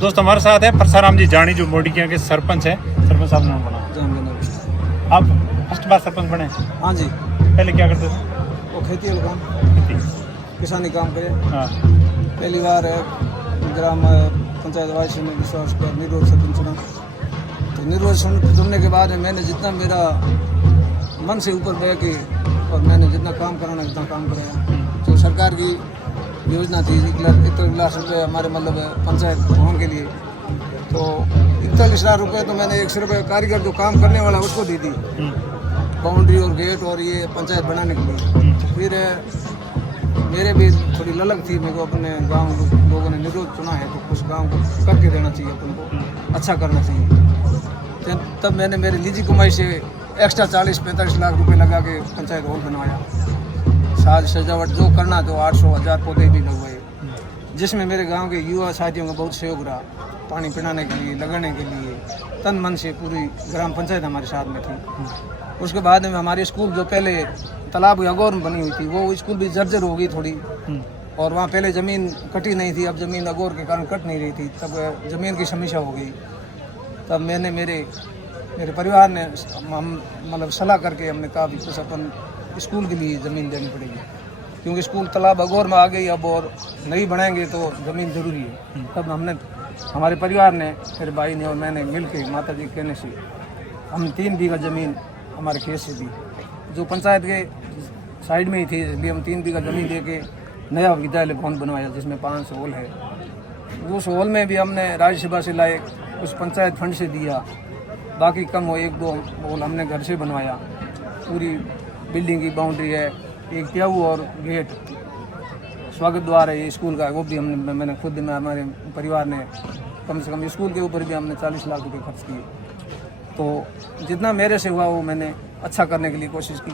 दोस्त हमारे साथ है परसाराम जी जानी जो मोडिकिया के सरपंच है। सरपंच साहब नाम बना। आप फर्स्ट बार सरपंच बने? हाँ जी। पहले क्या करते थे? वो खेती वाला काम, किसानी काम करे। हाँ। पहली बार ग्राम पंचायत वाइस ने विश्वास पर निर्विरोध सरपंच चुना। तो निर्विरोध चुनने के बाद मैंने जितना मेरा मन से ऊपर बह के और मैंने जितना काम कराना जितना काम कराया। तो सरकार की योजना थी 1 लाख रुपये हमारे मतलब पंचायत भवन के लिए। तो 41 लाख रुपये तो मैंने 100 रुपये कारीगर जो काम करने वाला उसको दी थी, बाउंड्री और गेट और ये पंचायत बनाने के लिए। तो फिर मेरे भी थोड़ी ललक थी, मेरे को अपने गांव लोगों ने निर्विरोध चुना है तो कुछ गांव को करके देना चाहिए, अपन को अच्छा करना चाहिए। तब मैंने मेरी निजी कमाई से एक्स्ट्रा 40-45 लाख रुपए लगा के पंचायत हॉल बनवाया। साज सजावट जो करना तो 800-1000 पौधे भी लगवाए, जिसमें मेरे गांव के युवा साथियों का बहुत सहयोग रहा। पानी पिलाने के लिए, लगाने के लिए तन मन से पूरी ग्राम पंचायत हमारे साथ में थी। उसके बाद में हमारे स्कूल जो पहले तालाब अगौर में बनी हुई थी वो स्कूल भी जर्जर हो गई थोड़ी, और वहाँ पहले ज़मीन कटी नहीं थी, अब ज़मीन अगौर के कारण कट नहीं रही थी, तब ज़मीन की समस्या हो गई। तब मैंने मेरे परिवार ने मतलब सलाह करके हमने कहा भी कुछ अपन स्कूल के लिए ज़मीन देनी पड़ेगी, क्योंकि स्कूल तालाब अगौर में आ गई अब और नहीं बनाएंगे तो ज़मीन ज़रूरी है। तब हमने हमारे परिवार ने, मेरे भाई ने और मैंने मिल के माता जी कहने से हम 3 बीघा ज़मीन हमारे खेत से दी, जो पंचायत के साइड में ही थी, इसलिए हम 3 बीघा ज़मीन दे के नया विद्यालय भवन बनवाया जिसमें 5 हॉल है। उस हॉल में भी हमने राज्यसभा से लाए, उस पंचायत फंड से दिया, बाकी कम हो 1-2 हॉल हमने घर से बनवाया। पूरी बिल्डिंग की बाउंड्री है, एक प्याऊ और गेट, स्वागत द्वार है ये स्कूल का, वो भी मैंने खुद में हमारे परिवार ने कम से कम स्कूल के ऊपर भी हमने 40 लाख रुपए खर्च किए। तो जितना मेरे से हुआ वो मैंने अच्छा करने के लिए कोशिश की।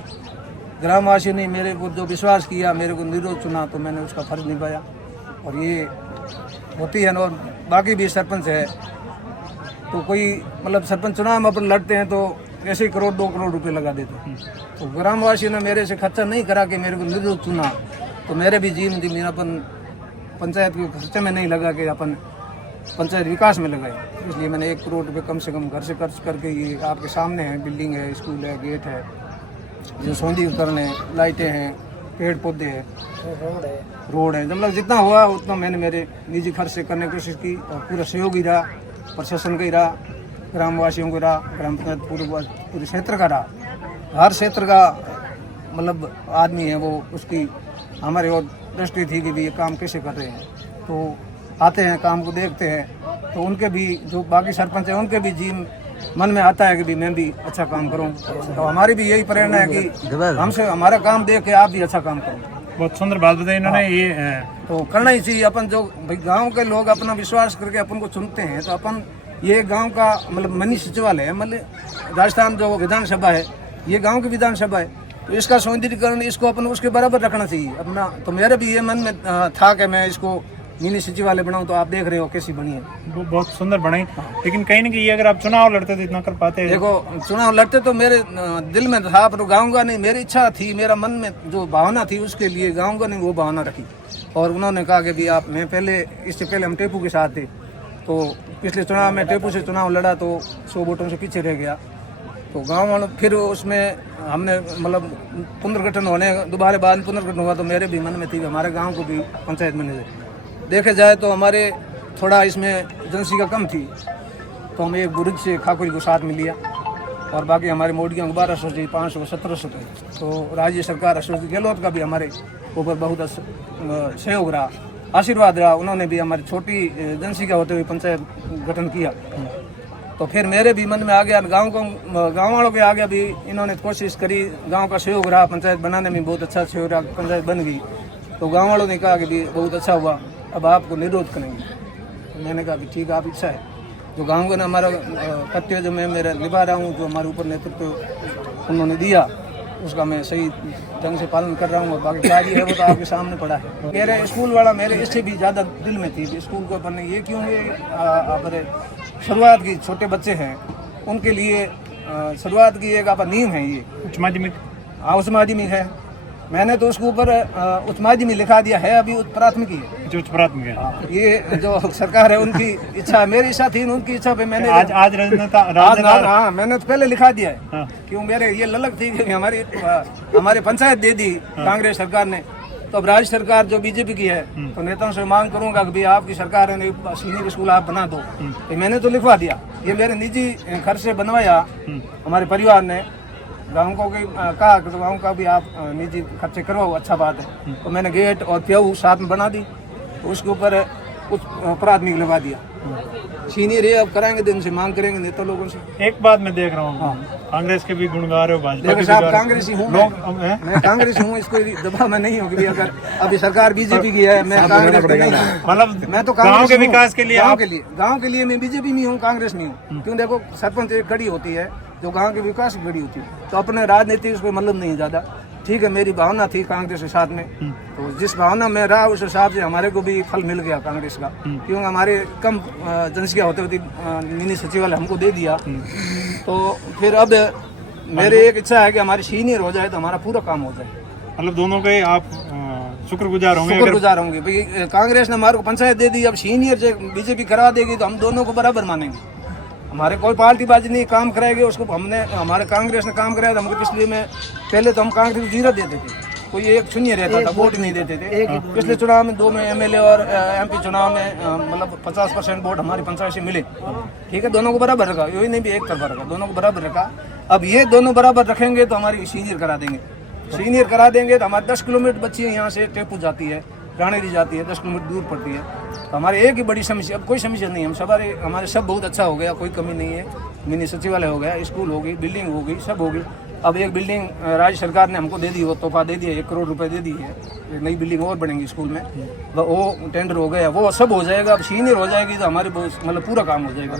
ग्रामवासियों ने मेरे को जो विश्वास किया, मेरे को निर्विरोध चुना, तो मैंने उसका फर्ज निभाया। और ये होती है। और बाकी भी सरपंच है तो कोई मतलब सरपंच चुनाव में अपन लड़ते हैं तो ऐसे ही 1-2 करोड़ रुपए लगा देते हैं। तो ग्रामवासियों ने मेरे से खर्चा नहीं करा के मेरे को निर्विरोध चुना, तो मेरे भी जीवन जमीन अपन पंचायत के खर्चे में नहीं लगा के अपन पंचायत विकास में लगाए। इसलिए मैंने 1 करोड़ रुपये कम से कम घर से खर्च करके, ये आपके सामने है, बिल्डिंग है, स्कूल है, गेट है, जो सौंदी उपकरण है, लाइटें हैं, पेड़ पौधे हैं, रोड है, मतलब जितना हुआ उतना मैंने मेरे निजी खर्च से करने की कोशिश की। और पूरा सहयोग ही रहा, प्रशासन का ही रहा, ग्रामवासियों को रहा, ग्राम पंचायत पूरे क्षेत्र का रहा। हर क्षेत्र का मतलब आदमी है वो, उसकी हमारे और दृष्टि थी कि भी ये काम कैसे कर रहे हैं। तो आते हैं, काम को देखते हैं, तो उनके भी जो बाकी सरपंच हैं उनके भी जी मन में आता है कि भी मैं भी अच्छा काम करूं। तो हमारी भी यही प्रेरणा है कि हमसे हमारा काम देख के आप भी अच्छा काम करो। बहुत सुंदर बात बताई इन्होंने। ये तो करना ही चाहिए। अपन जो भाई गाँव के लोग अपना विश्वास करके अपन को चुनते हैं, तो अपन ये गांव का मतलब मनी सचिवालय है, मतलब राजस्थान जो विधानसभा है ये गांव की विधानसभा है, तो इसका सौंदर्यीकरण इसको अपन उसके बराबर रखना चाहिए अपना। तो मेरे भी ये मन में था कि मैं इसको मिनी सचिवालय बनाऊं, तो आप देख रहे हो कैसी बनी है, वो बहुत सुंदर बनाई। लेकिन कहीं ना कहीं अगर आप चुनाव लड़ते तो इतना कर पाते? देखो चुनाव लड़ते तो मेरे दिल में था, पर गाँव का नहीं, मेरी इच्छा थी, मेरा मन में जो भावना थी उसके लिए गाँव का नहीं वो भावना रखी। और उन्होंने कहा कि भी आप, मैं पहले इससे पहले हम टेपू के साथ थे, तो पिछले चुनाव में टेपू से चुनाव लड़ा तो 100 वोटों से पीछे रह गया। तो गांव वालों फिर उसमें हमने मतलब पुनर्गठन होने दोबारा बाद पुनर्गठन हुआ, तो मेरे भी मन में थी हमारे गांव को भी पंचायत मैनेजर देखे जाए तो हमारे थोड़ा इसमें जनसंख्या कम थी, तो हम एक बुरुज से खाकुरी को साथ में लिया, और बाकी हमारे मोडियों को 1200 थी, 500 को 1700 थे। तो राज्य सरकार अशोक गहलोत का भी हमारे ऊपर बहुत सहयोग रहा, आशीर्वाद रहा। उन्होंने भी हमारी छोटी जनसंख्या होते हुए पंचायत गठन किया। तो फिर मेरे भी मन में आ गया, गांव वालों के आ गया भी, इन्होंने कोशिश करी, गांव का सहयोग रहा, पंचायत बनाने में बहुत अच्छा सहयोग रहा, पंचायत बन गई। तो गांव वालों ने कहा कि भी बहुत अच्छा हुआ, अब आपको निर्विरोध करेंगे। तो मैंने कहा कि ठीक है, आप इच्छा है जो गाँव का हमारा कर्तव्य जो मैं मेरा निभा रहा हूँ, जो हमारे ऊपर नेतृत्व उन्होंने दिया उसका मैं सही ढंग से पालन कर रहा हूँ। और बाकी कार्य है वो तो आपके सामने पड़ा है। मेरे स्कूल वाला मेरे इससे भी ज़्यादा दिल में थी कि स्कूल को बनने, ये क्यों ये हमारे शुरुआत की छोटे बच्चे हैं उनके लिए शुरुआत की एक नींव है, ये उच्च माध्यमिक उच्च माध्यमिक है, मैंने तो उसके ऊपर उच्च माध्यमिक लिखा दिया है, अभी उच्च प्राथमिकी है। जो उच्च प्राथमिक है। ये जो सरकार है उनकी इच्छा, मेरी इच्छा थी, उनकी इच्छा पे मैंने आज राजनेता हाँ मैंने तो पहले लिखा दिया है। हाँ। क्यों मेरे ये ललक थी कि हमारे पंचायत दे दी कांग्रेस सरकार ने, तो अब राज्य सरकार जो बीजेपी की है तो नेताओं से मांग करूंगा कि भाई आपकी सरकार है, सीनियर स्कूल आप बना दो। तो मैंने तो लिखवा दिया, ये मेरे निजी खर्च से बनवाया हमारे परिवार ने। गाँव को कहा कि गाँव का भी आप निजी खर्चे करवाओ, अच्छा बात है। तो मैंने गेट और प्याऊ साथ में बना दी, तो उसके ऊपर कुछ प्राथमिक लगा दिया। सीनियर ये अब कराएंगे, दिन से मांग करेंगे नेता लोगों से। एक बात मैं देख रहा हूँ, कांग्रेस के भी गुण गा रहे हो, भाजपा के भी गा रहे हो। कांग्रेसी हूँ मैं कांग्रेस हूँ, इसको दबाव में नहीं हूँ कि अगर अभी सरकार बीजेपी की है, मैं कांग्रेस में नहीं हूँ। मतलब मैं तो गांव के विकास के लिए गांव के लिए मैं बीजेपी में हूँ, कांग्रेस में हूँ। क्यों देखो सरपंच एक कड़ी होती है जो गांव के विकास की कड़ी होती है, तो अपने राजनीति उसको मतलब नहीं ज्यादा। ठीक है, मेरी भावना थी कांग्रेस के साथ में, तो जिस भावना में रहा उस हिसाब से हमारे को भी फल मिल गया कांग्रेस का। क्योंकि हमारे कम जनसंख्या होते होती मिनी सचिवालय हमको दे दिया, तो फिर अब मेरी एक इच्छा है कि हमारी सीनियर हो जाए तो हमारा पूरा काम हो जाए। मतलब दोनों के आप शुक्रगुजार होंगे? शुक्रगुजार होंगे भाई, कांग्रेस ने हमारे को पंचायत दे दी, अब सीनियर से बीजेपी करा देगी तो हम दोनों को बराबर मानेंगे। हमारे कोई पार्टी बाजी नहीं, काम कराएगी उसको। हमने हमारे कांग्रेस ने काम कराया था, हमको पिछले में पहले तो हम कांग्रेस को जीरो देते थे, कोई एक शून्य रहता था, वोट नहीं देते थे। पिछले चुनाव में 2 में एमएलए और एमपी चुनाव में मतलब 50% वोट हमारी पंचायत से मिले। ठीक है, दोनों को बराबर रखा, यही नहीं भी एक तरफा रखा, दोनों को बराबर रखा। अब ये दोनों बराबर रखेंगे तो हमारी सीनियर करा देंगे। सीनियर करा देंगे तो हमारे 10 किलोमीटर बच्ची यहाँ से टेपू जाती है, राणेरी जाती है, 10 किलोमीटर दूर पड़ती है। तो हमारे एक ही बड़ी समस्या, अब कोई समस्या नहीं है, हम हमारे सब बहुत अच्छा हो गया, कोई कमी नहीं है। मिनी सचिवालय हो गया, स्कूल हो गई, बिल्डिंग हो गई, सब हो गई। अब एक बिल्डिंग राज्य सरकार ने हमको दे दी, वो तोहफा दे दिया, 1 करोड़ रुपए दे दी है। एक नई बिल्डिंग और बनेगी स्कूल में, वो टेंडर हो गया, वो सब हो जाएगा। अब सीनियर हो जाएगी तो हमारे बहुत मतलब पूरा काम हो जाएगा,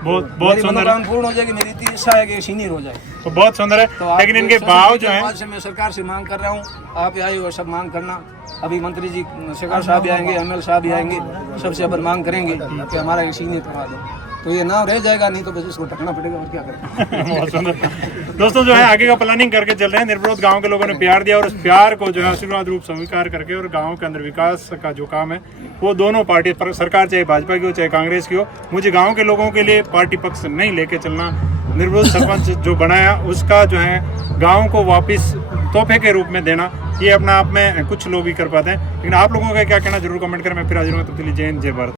बहुत सुंदर काम पूर्ण हो जाएगी। मेरी इतनी इच्छा है कि सीनियर हो जाए, तो बहुत सुंदर है। लेकिन इनके भाव जो है, मैं सरकार से मांग कर रहा हूँ, आप आए हो सब मांग करना। अभी मंत्री जी शेखर साहब भी आएंगे, एमएल साहब भी आएंगे, सबसे अपन मांग करेंगे कि हमारा ये सीनियर करवा दो, तो ये नाम रह जाएगा, नहीं तो बस इसको ढकना पड़ेगा, और क्या करें। बहुत सुंदर। दोस्तों जो है आगे का प्लानिंग करके चल रहे हैं। निर्विरोध गांव के लोगों ने प्यार दिया और उस प्यार को जो है आशीर्वाद रूप स्वीकार करके और गांव के अंदर विकास का जो काम है वो दोनों पार्टी पर, सरकार चाहे भाजपा की हो चाहे कांग्रेस की हो, मुझे गांव के लोगों के लिए पार्टी पक्ष नहीं लेके चलना। निर्विरोध सरपंच जो बनाया उसका जो है गाँव को वापिस तोहफे के रूप में देना, ये अपना आप में कुछ लोग ही कर पाते हैं। लेकिन आप लोगों का क्या कहना जरूर कमेंट करें। मैं फिर हाजिर हूँ, तब के लिए जय हिंद, जय भारत।